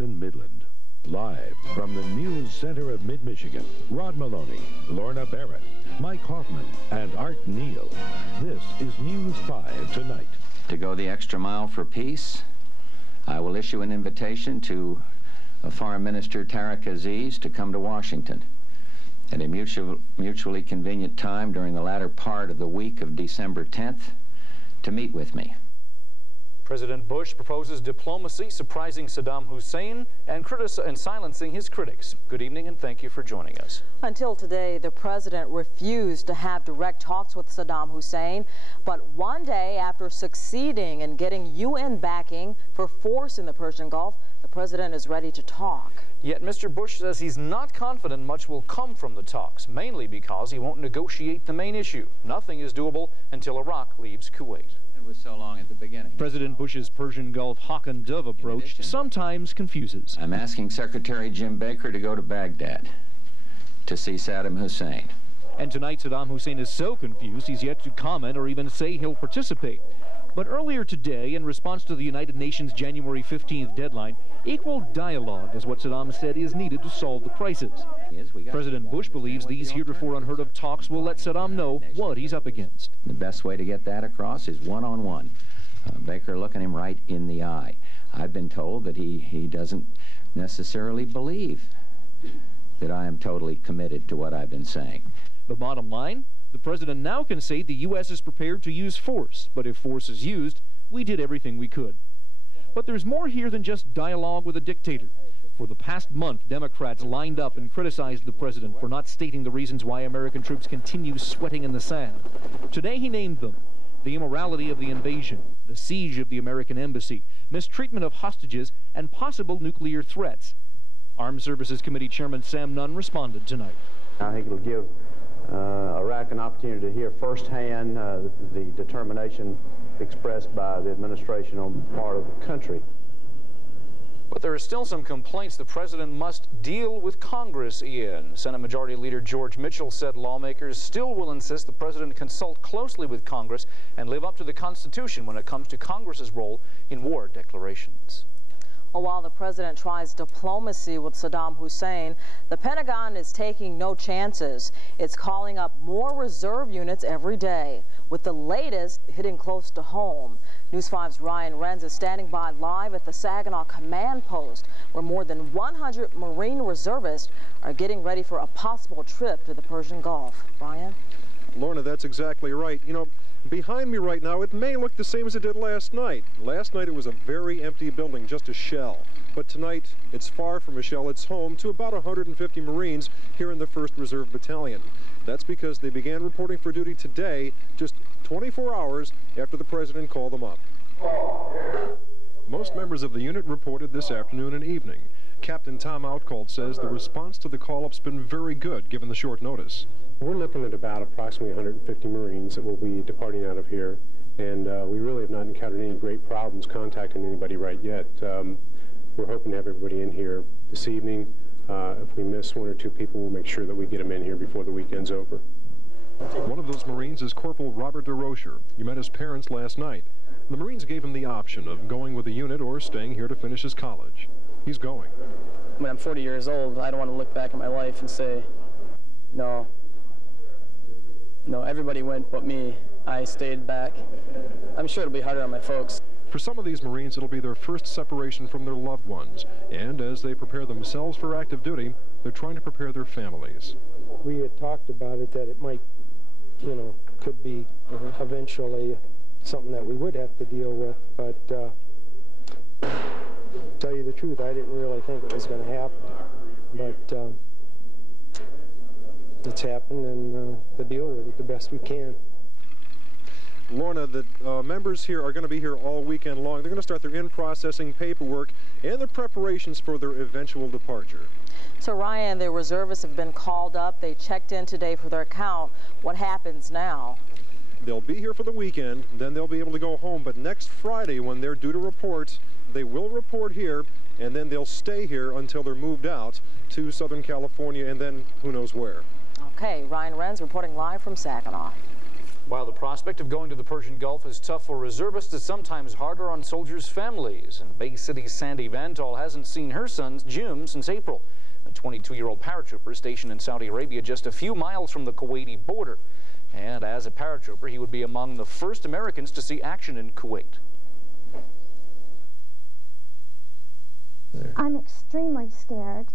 Midland. Live from the News Center of Mid-Michigan, Rod Maloney, Lorna Barrett, Mike Hoffman, and Art Neal. This is News 5 Tonight. To go the extra mile for peace, I will issue an invitation to Foreign Minister Tariq Aziz to come to Washington at a mutually convenient time during the latter part of the week of December 10th to meet with me. President Bush proposes diplomacy, surprising Saddam Hussein and silencing his critics. Good evening and thank you for joining us. Until today, the president refused to have direct talks with Saddam Hussein, but one day after succeeding in getting UN backing for force in the Persian Gulf, the president is ready to talk. Yet Mr. Bush says he's not confident much will come from the talks, mainly because he won't negotiate the main issue. Nothing is doable until Iraq leaves Kuwait. Was so long at the beginning. President Bush's Persian Gulf hawk and dove approach sometimes confuses. I'm asking Secretary Jim Baker to go to Baghdad to see Saddam Hussein. And tonight Saddam Hussein is so confused he's yet to comment or even say he'll participate. But earlier today, in response to the United Nations January 15th deadline, equal dialogue is what Saddam said is needed to solve the crisis. President Bush believes these heretofore unheard-of talks will let Saddam know what he's up against. The best way to get that across is one-on-one. Baker looking him right in the eye. I've been told that he doesn't necessarily believe that I am totally committed to what I've been saying. The bottom line? The president now can say the U.S. is prepared to use force, but if force is used, we did everything we could. But there's more here than just dialogue with a dictator. For the past month, Democrats lined up and criticized the president for not stating the reasons why American troops continue sweating in the sand. Today he named them: the immorality of the invasion, the siege of the American embassy, mistreatment of hostages, and possible nuclear threats. Armed Services Committee Chairman Sam Nunn responded tonight. I think it'll give Iraq an opportunity to hear firsthand the determination expressed by the administration on the part of the country. But there are still some complaints the president must deal with Congress in. Senate Majority Leader George Mitchell said lawmakers still will insist the president consult closely with Congress and live up to the Constitution when it comes to Congress's role in war declarations. Well, while the president tries diplomacy with Saddam Hussein, the Pentagon is taking no chances. It's calling up more reserve units every day, with the latest hitting close to home. News 5's Ryan Renz is standing by live at the Saginaw Command Post, where more than 100 Marine reservists are getting ready for a possible trip to the Persian Gulf. Ryan? Lorna, that's exactly right. You know, behind me right now, it may look the same as it did last night. Last night it was a very empty building, just a shell. But tonight, it's far from a shell. It's home to about 150 Marines here in the 1st Reserve Battalion. That's because they began reporting for duty today, just 24 hours after the president called them up. Most members of the unit reported this afternoon and evening. Captain Tom Outcalled says the response to the call-up's been very good, given the short notice. We're looking at about approximately 150 Marines that will be departing out of here, and we really have not encountered any great problems contacting anybody right yet. We're hoping to have everybody in here this evening. If we miss 1 or 2 people, we'll make sure that we get them in here before the weekend's over. One of those Marines is Corporal Robert DeRocher. You met his parents last night. The Marines gave him the option of going with the unit or staying here to finish his college. He's going. When I'm 40 years old, I don't want to look back at my life and say, no, everybody went but me. I stayed back. I'm sure it'll be harder on my folks. For some of these Marines, it'll be their first separation from their loved ones. And as they prepare themselves for active duty, they're trying to prepare their families. We had talked about it, that it might, could be eventually something that we would have to deal with. But tell you the truth, I didn't really think it was going to happen. But it's happened, and to deal with it the best we can. Lorna, the members here are going to be here all weekend long. They're going to start their in-processing paperwork and their preparations for their eventual departure. So, Ryan, the reservists have been called up. They checked in today for their count. What happens now? They'll be here for the weekend, then they'll be able to go home. But next Friday, when they're due to report, they will report here, and then they'll stay here until they're moved out to Southern California and then who knows where. Okay, Ryan Renz reporting live from Saginaw. While the prospect of going to the Persian Gulf is tough for reservists, it's sometimes harder on soldiers' families. And Bay City's Sandy Vantal hasn't seen her son, Jim, since April. A 22-year-old paratrooper stationed in Saudi Arabia just a few miles from the Kuwaiti border. And as a paratrooper, he would be among the first Americans to see action in Kuwait. I'm extremely scared.